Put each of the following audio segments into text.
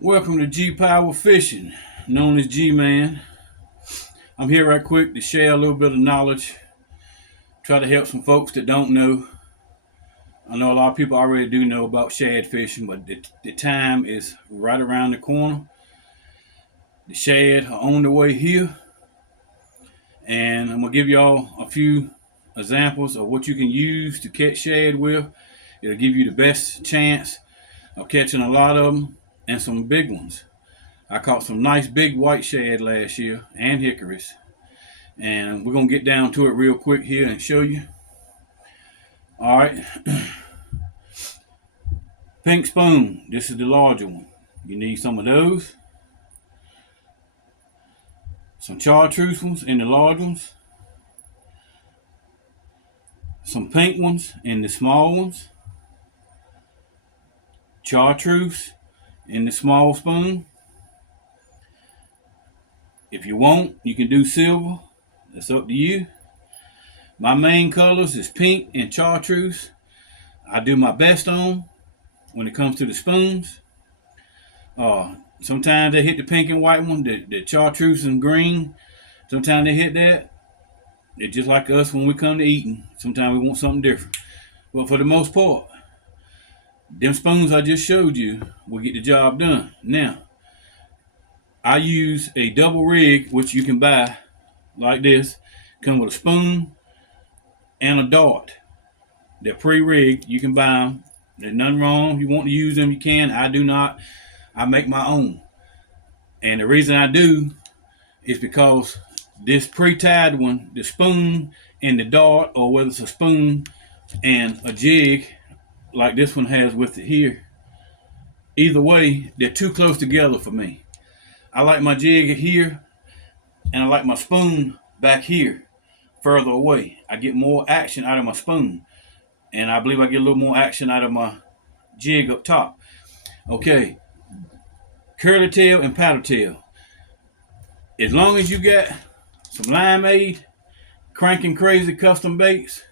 Welcome to G Power Fishing, known as G Man. I'm here right quick to share a little bit of knowledge, try to help some folks that don't know. I know a lot of people already do know about shad fishing, but the time is right around the corner. The shad are on the way here, and I'm gonna give y'all a few examples of what you can use to catch shad with. It'll give you the best chance of catching a lot of them and some big ones. I caught some nice big white shad last year and hickories. And we're going to get down to it real quick here and show you. All right. Pink spoon. This is the larger one. You need some of those. Some chartreuse ones in the large ones. Some pink ones in the small ones. Chartreuse in the small spoon. If you want, you can do silver. That's up to you. My main colors is pink and chartreuse. I do my best on when it comes to the spoons. Sometimes they hit the pink and white one, the chartreuse and green. Sometimes they hit that. They're just like us when we come to eating. Sometimes we want something different. But for the most part, them spoons I just showed you will get the job done. Now, I use a double rig, which you can buy like this. Come with a spoon and a dart. They're pre-rigged. You can buy them. There's nothing wrong. If you want to use them, you can. I do not. I make my own. And the reason I do is because this pre-tied one, the spoon and the dart, or whether it's a spoon and a jig, like this one has with it here, either way, they're too close together for me. I like my jig here, and I like my spoon back here, further away. I get more action out of my spoon, and I believe I get a little more action out of my jig up top. Okay, curly tail and paddle tail. As long as you got some limeade, cranking crazy custom baits,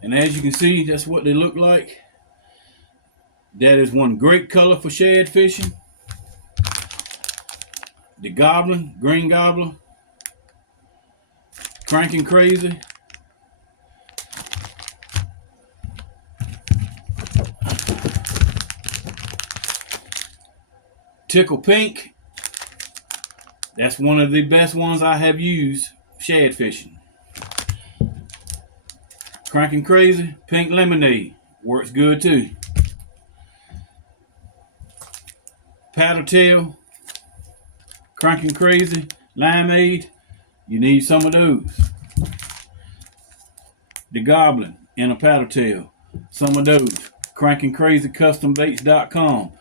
and as you can see, that's what they look like. That is one great color for shad fishing. The goblin, green gobbler, cranking crazy. Tickle pink. That's one of the best ones I have used shad fishing. Cranking crazy, pink lemonade works good too. Paddle tail, cranking crazy, limeade. You need some of those. The goblin and a paddle tail, some of those. Cranking crazy custombaits.com.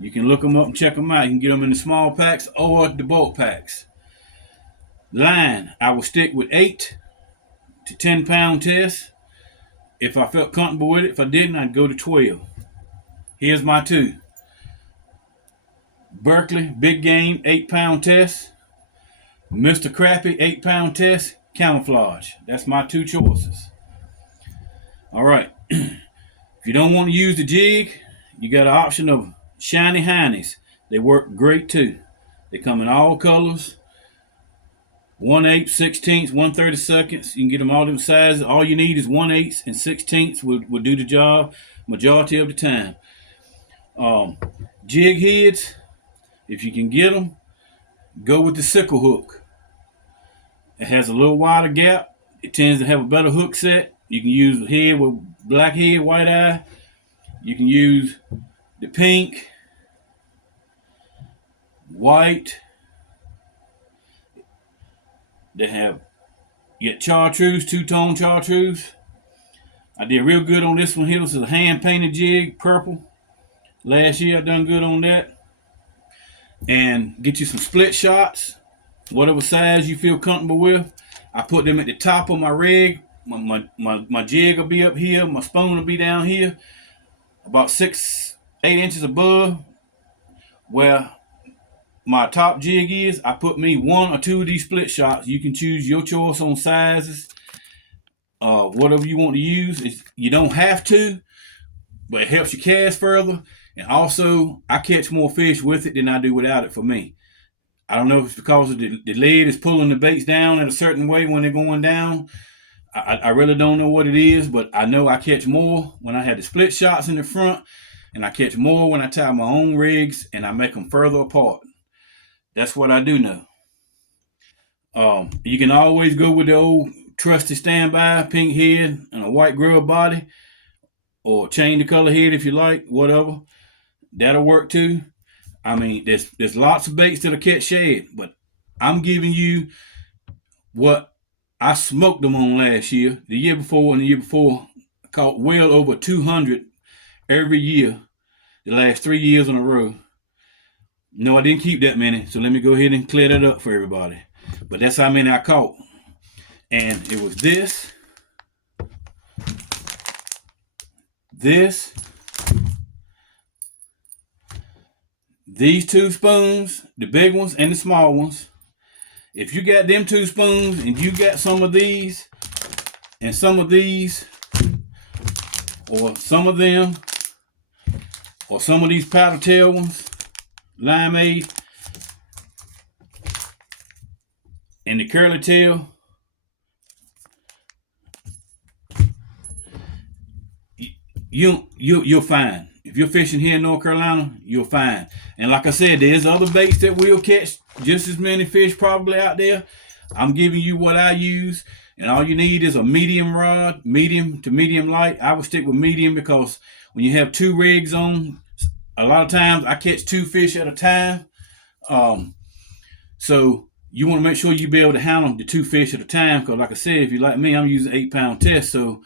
You can look them up and check them out. You can get them in the small packs or the bulk packs. Line, I will stick with 8 to 10 pound tests if I felt comfortable with it. If I didn't, I'd go to 12. Here's my two. Berkeley, big game, 8 pound test. Mr. Crappy, 8 pound test, camouflage. That's my two choices. All right. If you don't want to use the jig, you got an option of shiny heinies. They work great too. They come in all colors. 1/8, 16ths, 1/32. You can get them all them sizes. All you need is 1/8 and 16ths will do the job majority of the time. Jig heads, if you can get them, go with the sickle hook. It has a little wider gap. It tends to have a better hook set. You can use a head with black head, white eye. You can use the pink, white. They have, you get chartreuse, two-tone chartreuse. I did real good on this one here. This is a hand-painted jig, purple. Last year I done good on that. And get you some split shots, whatever size you feel comfortable with. I put them at the top of my rig. My jig will be up here. My spoon will be down here, about 6, 8 inches above where my top jig is. I put me 1 or 2 of these split shots. You can choose your choice on sizes, whatever you want to use. You don't have to, but it helps you cast further. And also, I catch more fish with it than I do without it for me. I don't know if it's because of the lead is pulling the baits down in a certain way when they're going down. I really don't know what it is, but I know I catch more when I had the split shots in the front, and I catch more when I tie my own rigs and I make them further apart. That's what I do know. You can always go with the old trusty standby pink head and a white grub body, or change the color head if you like, whatever. That'll work too. I mean, there's lots of baits that'll catch shad, but I'm giving you what I smoked them on last year, the year before, and the year before. I caught well over 200 every year, the last 3 years in a row. No, I didn't keep that many, so let me go ahead and clear that up for everybody. But that's how many I caught. And it was this, these two spoons, the big ones and the small ones. If you got them two spoons and you got some of these and some of these, or some of them, or some of these powder tail ones, limeade, and the curly tail, you'll find. If you're fishing here in North Carolina, you'll find. And like I said, there's other baits that will catch just as many fish probably out there. I'm giving you what I use, and all you need is a medium rod, medium to medium light. I would stick with medium because when you have two rigs on, a lot of times I catch two fish at a time. So you want to make sure you be able to handle the two fish at a time, because like I said, if you're like me, I'm using 8-pound test, so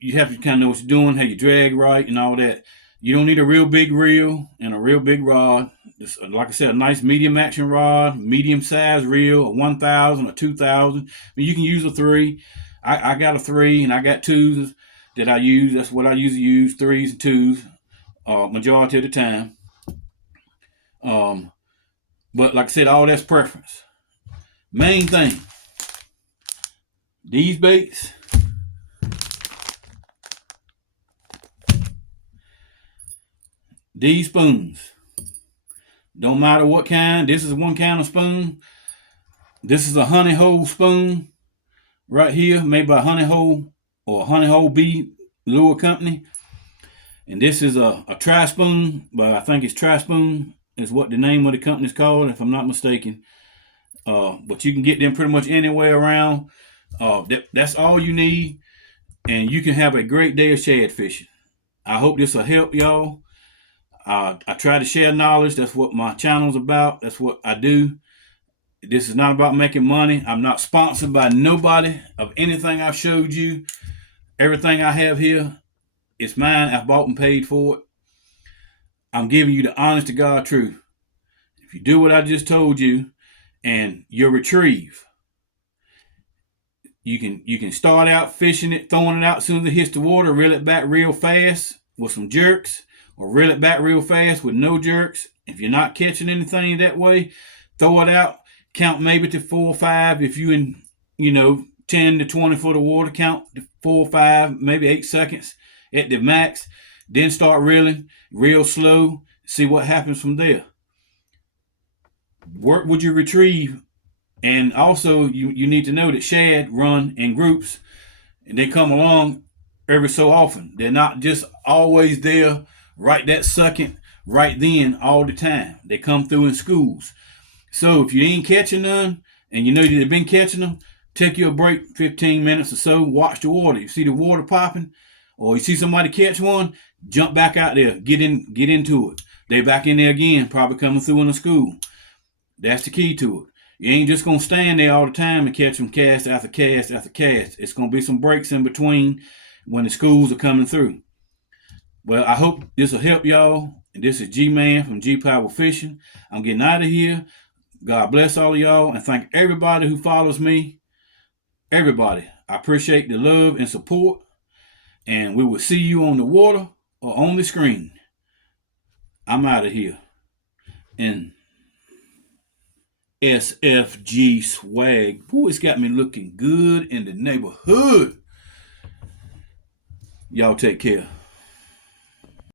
you have to kind of know what you're doing, how you drag right and all that. You don't need a real big reel and a real big rod. Just, like I said, a nice medium action rod, medium size reel, a 1,000 or 2,000. I mean, you can use a 3. I got a 3 and I got 2s that I use. That's what I usually use, 3s and 2s, majority of the time. But like I said, all that's preference. Main thing, these baits, these spoons, don't matter what kind. This is one kind of spoon. This is a honey hole spoon right here, made by Honey Hole or Honey Hole B Lure Company. And this is a tri spoon, but I think it's Tri Spoon is what the name of the company is called, if I'm not mistaken. But you can get them pretty much anywhere around. That's all you need, and you can have a great day of shad fishing. I hope this will help y'all. I try to share knowledge. That's what my channel's about. That's what I do. This is not about making money. I'm not sponsored by nobody of anything I've showed you. Everything I have here, it's mine. I've bought and paid for it. I'm giving you the honest to God truth. If you do what I just told you, and your retrieve, you can start out fishing it, throwing it out as soon as it hits the water, reel it back real fast with some jerks, or reel it back real fast with no jerks. If you're not catching anything that way, throw it out, count maybe to 4 or 5. If you in 10 to 20 foot of water, count to 4 or 5, maybe 8 seconds at the max. Then start reeling real slow, see what happens from there. Work with your retrieve. And also, you need to know that shad run in groups, and they come along every so often. They're not just always there right that second, right then, all the time. They come through in schools. So if you ain't catching none, and you know you've been catching them, take you a break, 15 minutes or so, watch the water. You see the water popping, or you see somebody catch one, jump back out there, get into it. They back in there again, probably coming through in the school. That's the key to it. You ain't just going to stand there all the time and catch them cast after cast after cast. It's going to be some breaks in between when the schools are coming through. Well, I hope this will help y'all. And this is G-Man from G-Power Fishing. I'm getting out of here. God bless all of y'all, and thank everybody who follows me. Everybody. I appreciate the love and support. And we will see you on the water or on the screen. I'm out of here. And SFG swag. Boy, it's got me looking good in the neighborhood. Y'all take care.